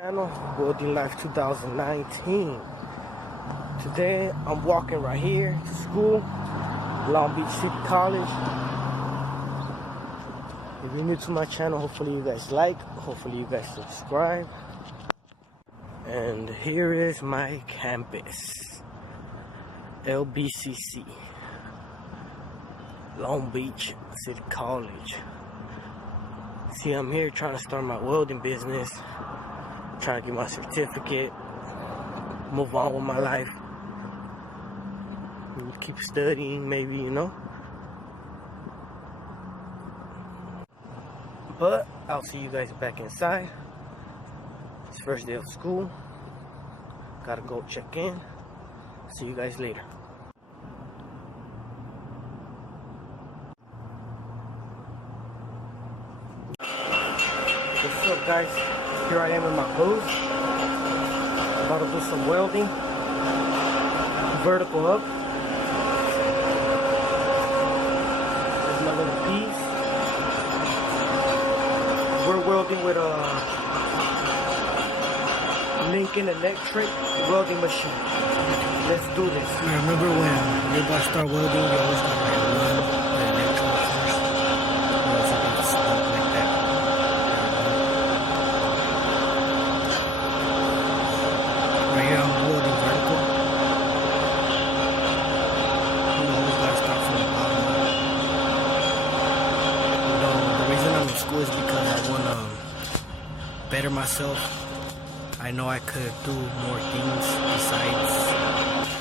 Channel Welding Life 2019. Today I'm walking right here to school, Long Beach City College. If you're new to my channel, hopefully you guys like, hopefully you guys subscribe. And here is my campus, LBCC, Long Beach City College. See, I'm here trying to start my welding business, trying to get my certificate, move on with my life, keep studying maybe, you know. But I'll see you guys back inside. It's first day of school. Gotta go check in. See you guys later. What's up, guys? Here I am in my booth. About to do some welding. Vertical up. There's my little piece. We're welding with a Lincoln Electric welding machine. Let's do this. I remember when you're about to start welding, you always gotta write the electrical first. You know, so you can start like that. Right here I'm welding vertical. You always gotta start from the bottom. You know, the reason I'm in school is because I wanna better myself. I know I could do more things besides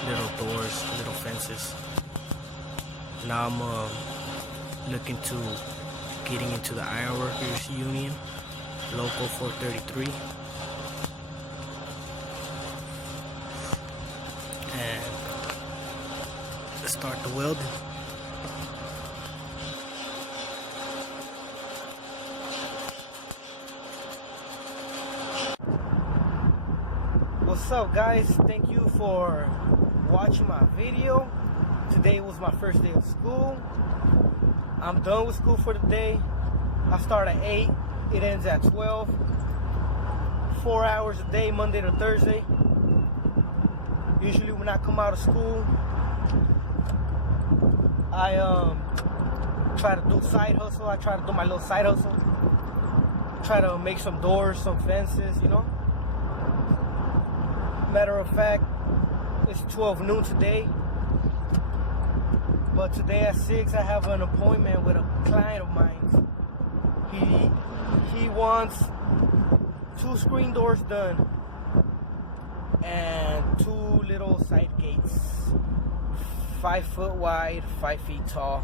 little doors, little fences. Now I'm looking to getting into the Ironworkers Union, Local 433. And let's start the welding. What's up, guys? Thank you for watching my video. Today was my first day of school. I'm done with school for the day. I start at 8, it ends at 12. 4 hours a day, Monday to Thursday. Usually when I come out of school, I try to do side hustle. I try to do my little side hustle. Try to make some doors, some fences, you know. Matter of fact, it's 12 noon today, but today at 6 I have an appointment with a client of mine. He wants 2 screen doors done and 2 little side gates, 5 foot wide, 5 feet tall.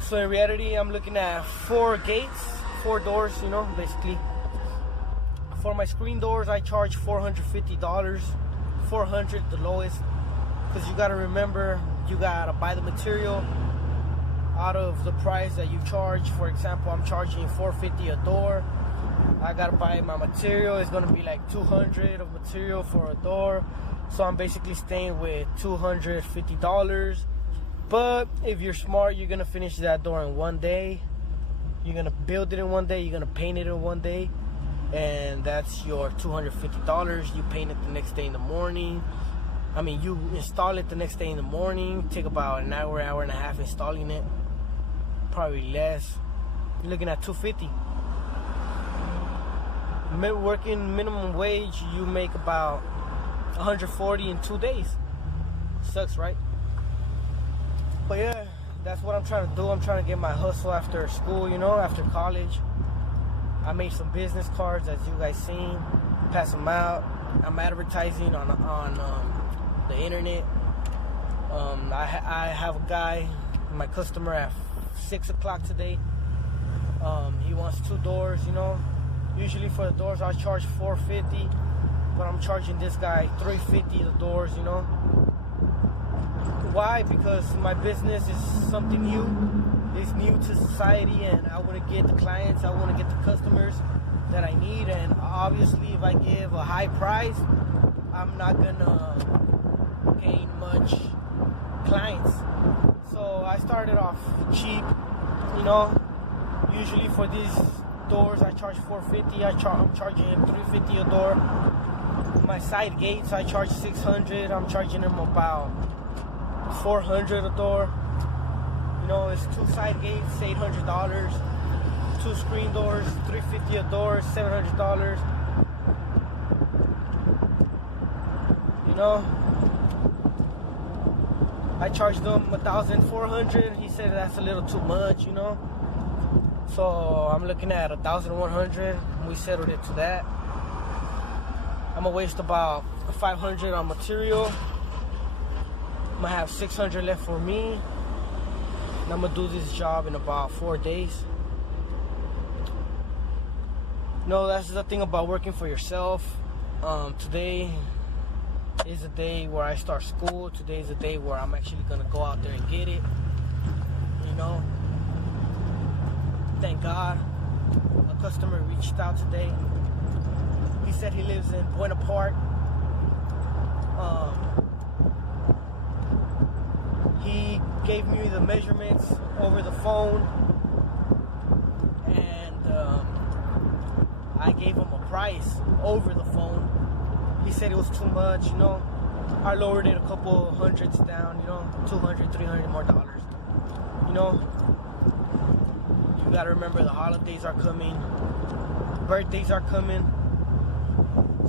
So in reality I'm looking at 4 gates, 4 doors, you know, basically. For my screen doors, I charge $450, $400 the lowest, because you gotta remember, you gotta buy the material out of the price that you charge. For example, I'm charging $450 a door. I gotta buy my material. It's gonna be like $200 of material for a door, so I'm basically staying with $250. But if you're smart, you're gonna finish that door in one day. You're gonna build it in one day. You're gonna paint it in one day. And that's your $250. You paint it the next day in the morning. I mean, you install it the next day in the morning. Take about an hour, hour and a half installing it. Probably less. You're looking at $250. Working minimum wage, you make about $140 in 2 days. Sucks, right? But yeah, that's what I'm trying to do. I'm trying to get my hustle after school, you know, after college. I made some business cards, as you guys seen, pass them out. I'm advertising on the internet. I have a guy, my customer, at 6 o'clock today. He wants 2 doors, you know. Usually for the doors I charge $450, but I'm charging this guy $350 the doors, you know. Why? Because my business is something new. It's new to society, and I want to get the clients, I want to get the customers that I need. And obviously if I give a high price, I'm not gonna gain much clients. So I started off cheap, you know. Usually for these doors, I charge $450. I'm charging him $350 a door. My side gates, I charge $600. I'm charging him about $400 a door. You know, it's 2 side gates, $800. 2 screen doors, $350 a door, $700. You know, I charged him $1,400. He said that's a little too much, you know. So I'm looking at $1,100. We settled it to that. I'm gonna waste about $500 on material. I'm gonna have $600 left for me. And I'm gonna do this job in about 4 days. No, that's the thing about working for yourself. Today is the day where I start school. Today is the day where I'm actually gonna go out there and get it. You know, thank God a customer reached out today. He said he lives in Buena Park. He gave me the measurements over the phone, and I gave him a price over the phone. He said it was too much, you know. I lowered it a couple hundreds down, you know, $200, $300 more dollars. You know, you gotta remember the holidays are coming, birthdays are coming,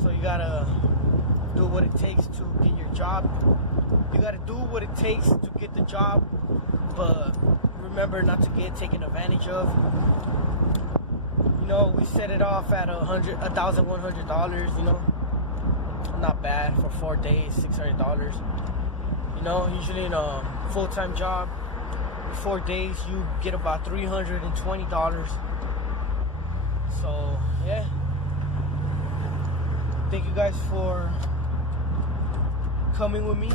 so you gotta do what it takes to get your job. You gotta do what it takes to get the job, but remember not to get taken advantage of. You know, we set it off at $1,100, you know. Not bad for 4 days, $600. You know, usually in a full-time job, 4 days you get about $320. So yeah, thank you guys for coming with me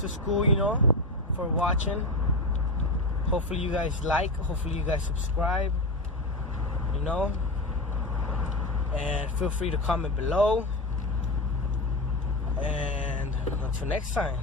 to school, you know, for watching. Hopefully you guys like, hopefully you guys subscribe, you know, and feel free to comment below. And until next time.